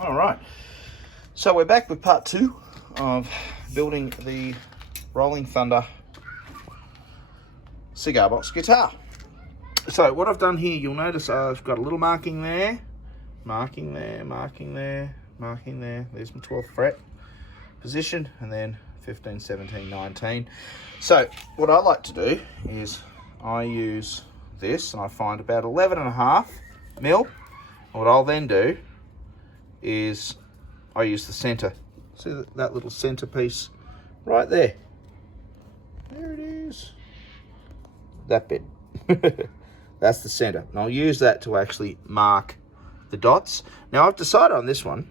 All right, so we're back with part 2 of building the Rolling Thunder cigar box guitar. So what I've done here, you'll notice I've got a little marking there, marking there, marking there, marking there. There's my 12th fret position, and then 15, 17, 19. So what I like to do is I use this, and I find about 11.5 mil. What I'll then do is I use the center. See that little center piece right there? There it is. That bit. That's the center. And I'll use that to actually mark the dots. Now I've decided on this one,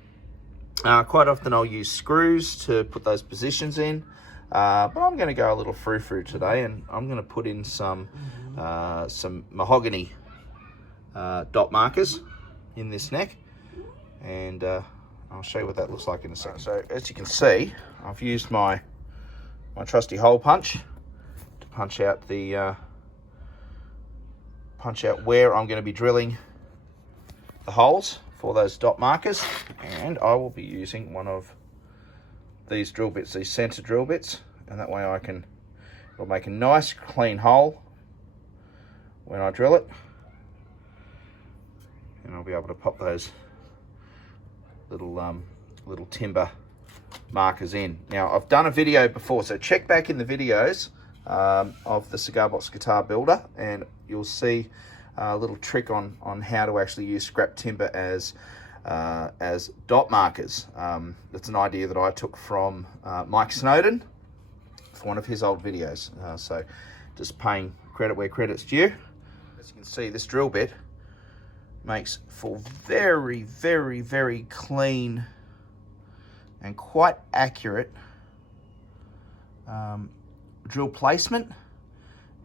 quite often I'll use screws to put those positions in, but I'm going to go a little frou-frou today, and I'm going to put in some mahogany dot markers in this neck, and I'll show you what that looks like in a second. So as you can see, I've used my trusty hole punch to punch out where I'm going to be drilling the holes for those dot markers, and I will be using one of these drill bits, these center drill bits, and that way it'll make a nice clean hole when I drill it, and I'll be able to pop those little timber markers in. Now I've done a video before, so check back in the videos of the cigar box guitar builder, and you'll see a little trick on how to actually use scrap timber as dot markers. That's an idea that I took from Mike Snowden for one of his old videos. So just paying credit where credit's due. As you can see, this drill bit makes for very, very, very clean and quite accurate drill placement,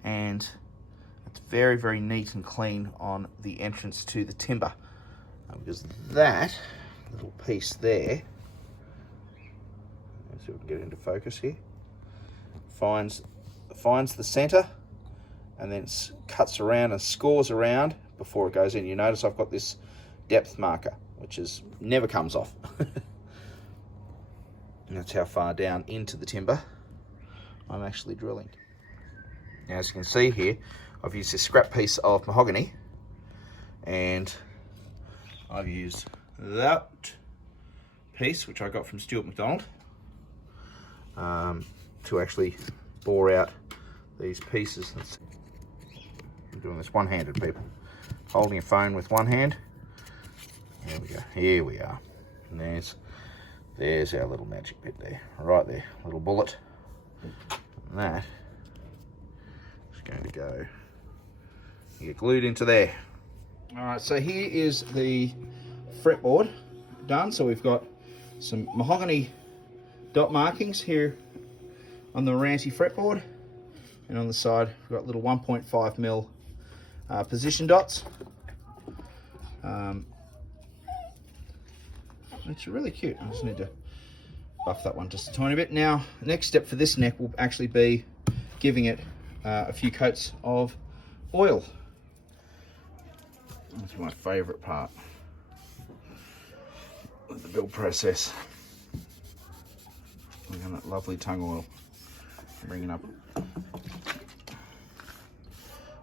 and it's very, very neat and clean on the entrance to the timber, because that little piece there, let's see if we can get into focus here, finds the center and then cuts around and scores around before it goes in. You notice I've got this depth marker, which never comes off. And that's how far down into the timber I'm actually drilling. Now, as you can see here, I've used this scrap piece of mahogany, and I've used that piece, which I got from Stuart McDonald, to actually bore out these pieces. I'm doing this one-handed, people. Holding a phone with one hand. There we go. Here we are. And there's our little magic bit there. Right there. Little bullet. And that is going to get glued into there. Alright, so here is the fretboard done. So we've got some mahogany dot markings here on the Ranty fretboard. And on the side, we've got little 1.5 mil position dots. It's really cute. I just need to buff that one just a tiny bit. Now, next step for this neck will actually be giving it a few coats of oil. That's my favourite part of the build process. Look at that lovely tung oil. Bringing up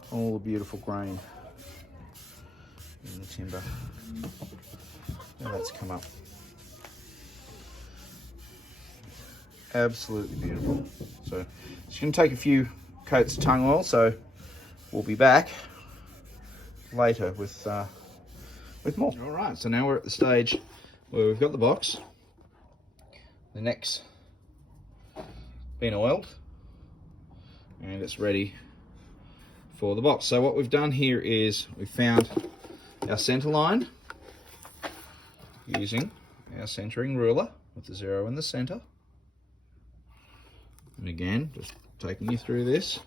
all the beautiful grain in the timber. Now that's come up. Absolutely beautiful. So it's going to take a few coats of tung oil, so we'll be back later with more. All right, so now we're at the stage where we've got the box, the neck's been oiled, and it's ready for the box. So what we've done here is we've found our center line using our centering ruler with the 0 in the center. And again, just taking you through this,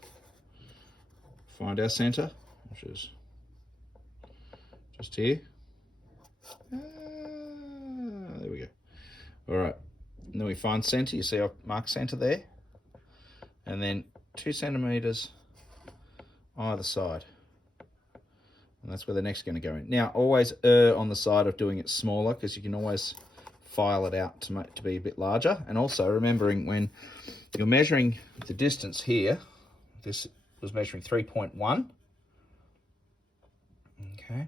find our center, which is just here. There we go. All right, and then we find center. You see I've marked center there, and then 2 centimeters either side, and that's where the neck's going to go in. Now, always err on the side of doing it smaller, because you can always file it out to be a bit larger. And also remembering when you're measuring the distance here, this was measuring 3.1. Okay.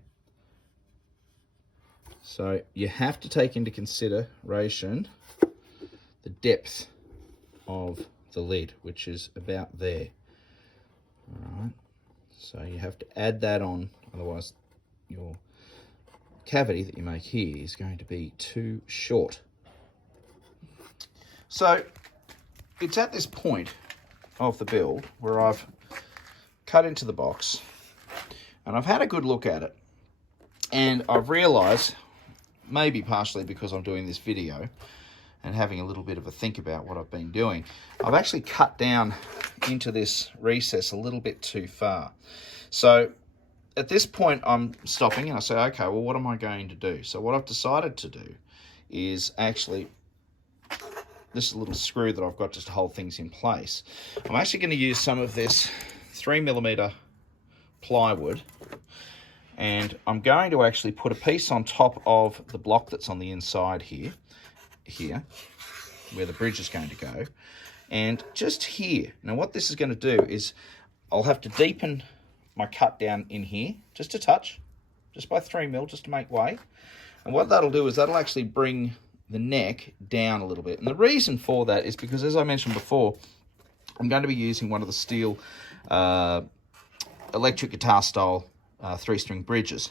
So you have to take into consideration the depth of the lid, which is about there. All right. So you have to add that on, otherwise your cavity that you make here is going to be too short. So it's at this point of the build where I've cut into the box and I've had a good look at it, and I've realized, maybe partially because I'm doing this video and having a little bit of a think about what I've been doing, I've actually cut down into this recess a little bit too far. So at this point I'm stopping and I say, okay, well, what am I going to do? So what I've decided to do is actually, this little screw that I've got just to hold things in place, I'm actually going to use some of this 3mm plywood, and I'm going to actually put a piece on top of the block that's on the inside here, where the bridge is going to go, and just here. Now what this is going to do is I'll have to deepen my cut down in here just a touch, just by 3mm, just to make way. And what that'll do is that'll actually bring the neck down a little bit. And the reason for that is because, as I mentioned before, I'm going to be using one of the steel electric guitar style 3-string bridges.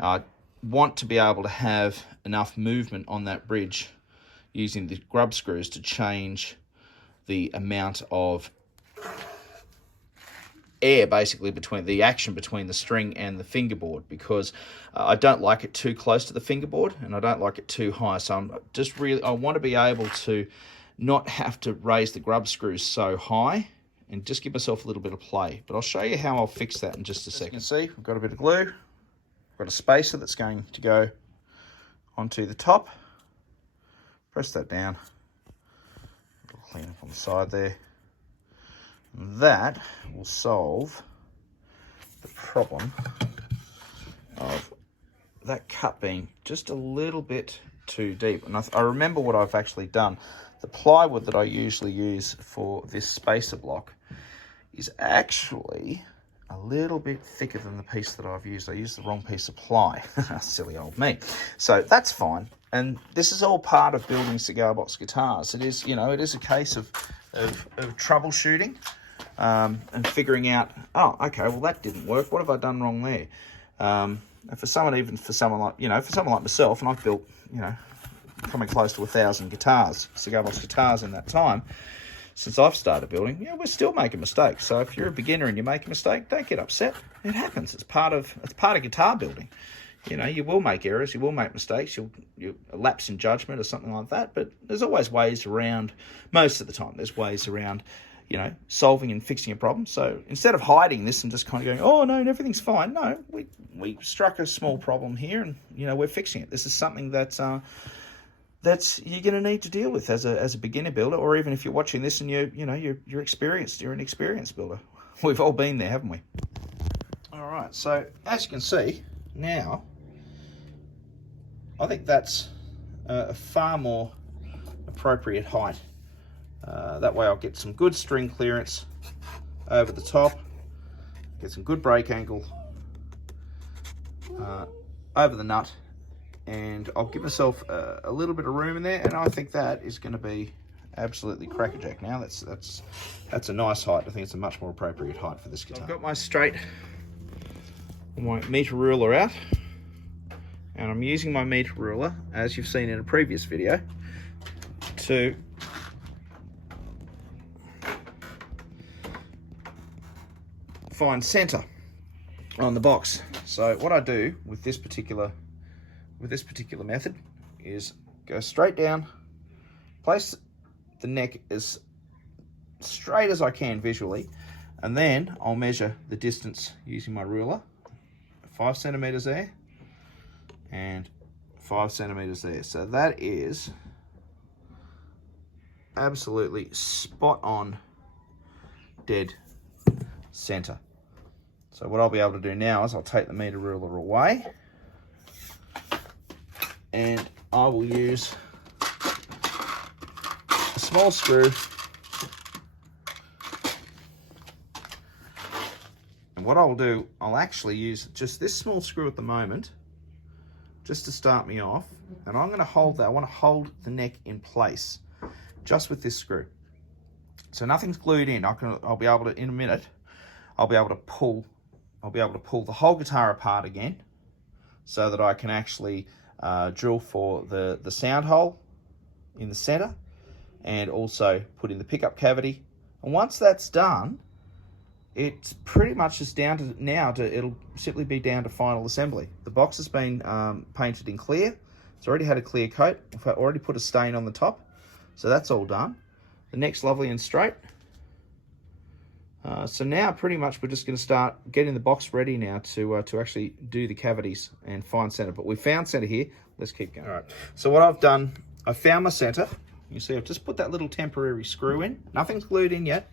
I want to be able to have enough movement on that bridge using the grub screws to change the amount of air, basically, between the action between the string and the fingerboard, because I don't like it too close to the fingerboard and I don't like it too high. So I want to be able to not have to raise the grub screws so high and just give myself a little bit of play. But I'll show you how I'll fix that in just a second. As you can see, we've got a bit of glue, we've got a spacer that's going to go onto the top. Press that down, it'll clean up on the side there. That will solve the problem of that cut being just a little bit too deep. And I remember what I've actually done. The plywood that I usually use for this spacer block is actually a little bit thicker than the piece that I've used. I used the wrong piece of ply. Silly old me. So that's fine. And this is all part of building cigar box guitars. It is, you know, it is a case of troubleshooting. And figuring out, oh, okay, well, that didn't work. What have I done wrong there? And for someone like myself, and I've built, coming close to 1,000 guitars, cigar box guitars in that time, since I've started building, we're still making mistakes. So if you're a beginner and you make a mistake, don't get upset. It happens. It's part of guitar building. You will make errors, you will make mistakes, you'll lapse in judgment or something like that, but there's always ways around, most of the time, there's ways around solving and fixing a problem. So instead of hiding this and just kind of going, oh no, everything's fine. No, we struck a small problem here, and we're fixing it. This is something that's you're going to need to deal with as a beginner builder, or even if you're watching this and you're experienced, you're an experienced builder. We've all been there, haven't we? All right. So as you can see now, I think that's a far more appropriate height. That way I'll get some good string clearance over the top, get some good break angle over the nut, and I'll give myself a little bit of room in there, and I think that is going to be absolutely crackerjack. Now that's a nice height. I think it's a much more appropriate height for this guitar. I've got my meter ruler out, and I'm using my meter ruler, as you've seen in a previous video, to find center on the box. So what I do with this particular method is go straight down, place the neck as straight as I can visually, and then I'll measure the distance using my ruler. 5 centimeters there and 5 centimeters there. So that is absolutely spot on, dead center. So what I'll be able to do now is I'll take the meter ruler away, and I will use a small screw, and what I'll do, I'll actually use just this small screw at the moment just to start me off, and I'm going to hold that. I want to hold the neck in place just with this screw. So nothing's glued in. I'll be able to, in a minute, I'll be able to pull the whole guitar apart again, so that I can actually drill for the sound hole in the center, and also put in the pickup cavity. And once that's done, it's pretty much just down to now it'll simply be down to final assembly. The box has been painted in clear. It's already had a clear coat. I've already put a stain on the top, so that's all done. The neck's lovely and straight. So now pretty much we're just going to start getting the box ready now to actually do the cavities and find center. But we found center here. Let's keep going. All right. So what I've done, I found my center. You see, I've just put that little temporary screw in. Nothing's glued in yet.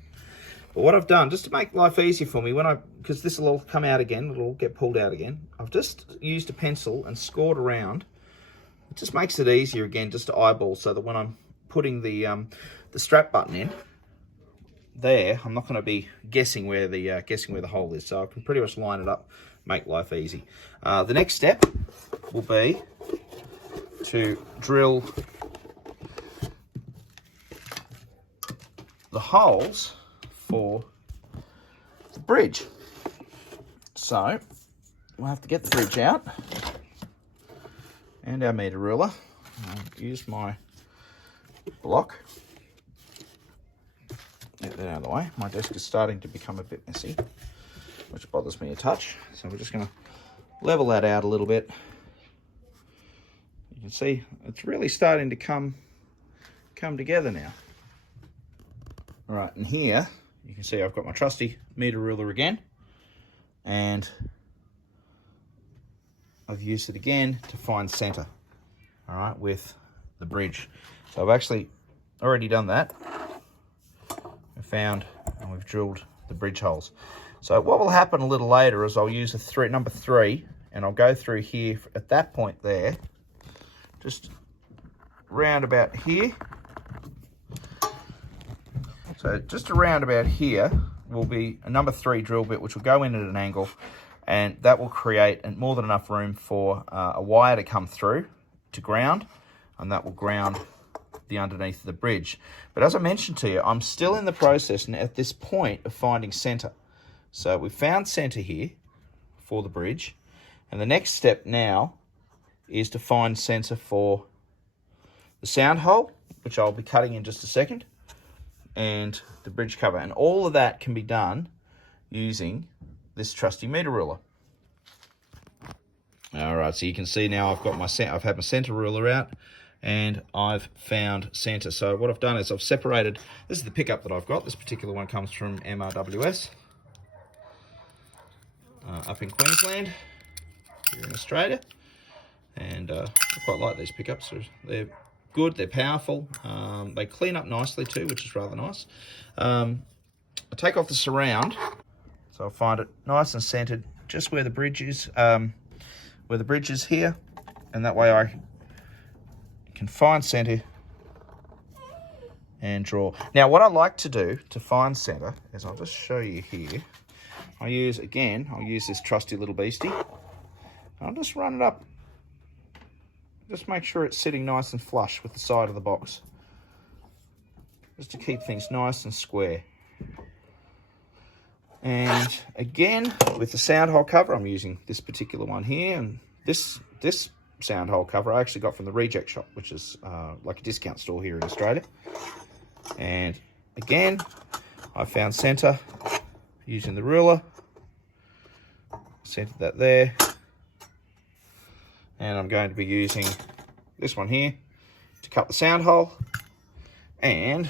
But what I've done, just to make life easier for me, because this will all come out again, it'll all get pulled out again. I've just used a pencil and scored around. It just makes it easier again, just to eyeball, so that when I'm putting the strap button in there, I'm not going to be guessing where the hole is. So I can pretty much line it up, make life easy. The next step will be to drill the holes for the bridge. So we'll have to get the bridge out and our meter ruler. I'll use my block. Get that out of the way. My desk is starting to become a bit messy, which bothers me a touch. So we're just going to level that out a little bit. You can see it's really starting to come together now. All right, and here you can see I've got my trusty meter ruler again, and I've used it again to find center. All right, with the bridge. So I've actually already done that. Found, and we've drilled the bridge holes. So what will happen a little later is I'll use number 3, and I'll go through here at that point there, just round about here. So just around about here will be a number 3 drill bit, which will go in at an angle, and that will create more than enough room for a wire to come through to ground, and that will ground the underneath of the bridge. But as I mentioned to you, I'm still in the process and at this point of finding center. So we found center here for the bridge, and the next step now is to find center for the sound hole, which I'll be cutting in just a second, and the bridge cover. And all of that can be done using this trusty meter ruler. All right, so you can see now I've had my center ruler out, and I've found center. So what I've done is I've separated, this is the pickup that I've got. This particular one comes from MRWS up in Queensland, here in Australia. And I quite like these pickups. They're good, they're powerful. They clean up nicely too, which is rather nice. I take off the surround, so I find it nice and centered just where the bridge is, here, and that way I can find center and draw. Now what I like to do to find center is, I'll just show you here, I'll use this trusty little beastie. I'll just run it up, just make sure it's sitting nice and flush with the side of the box, just to keep things nice and square. And again, with the sound hole cover, I'm using this particular one here, and this sound hole cover I actually got from the Reject Shop, which is like a discount store here in Australia. And again, I found center using the ruler, centered that there, and I'm going to be using this one here to cut the sound hole, and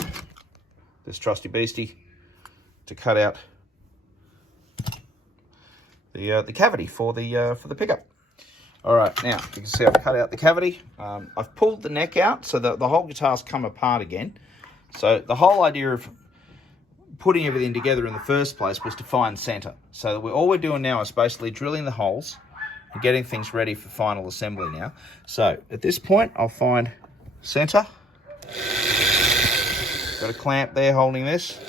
this trusty beastie to cut out the cavity for the pickup. All right, now you can see I've cut out the cavity. I've pulled the neck out so that the whole guitar's come apart again. So the whole idea of putting everything together in the first place was to find center. So all we're doing now is basically drilling the holes and getting things ready for final assembly now. So at this point, I'll find center. Got a clamp there holding this.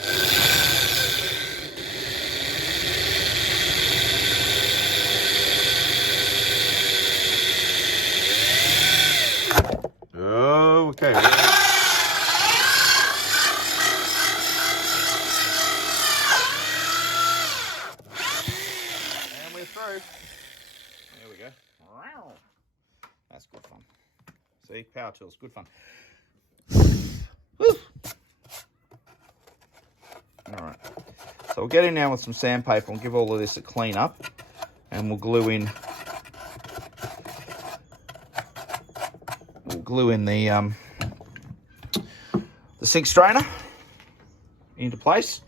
Oh, okay. And we're through. There we go. That's good fun. See, power tools, good fun. Woo. All right. So we'll get in now with some sandpaper and give all of this a clean up, and we'll glue in. We'll glue in the sink strainer into place.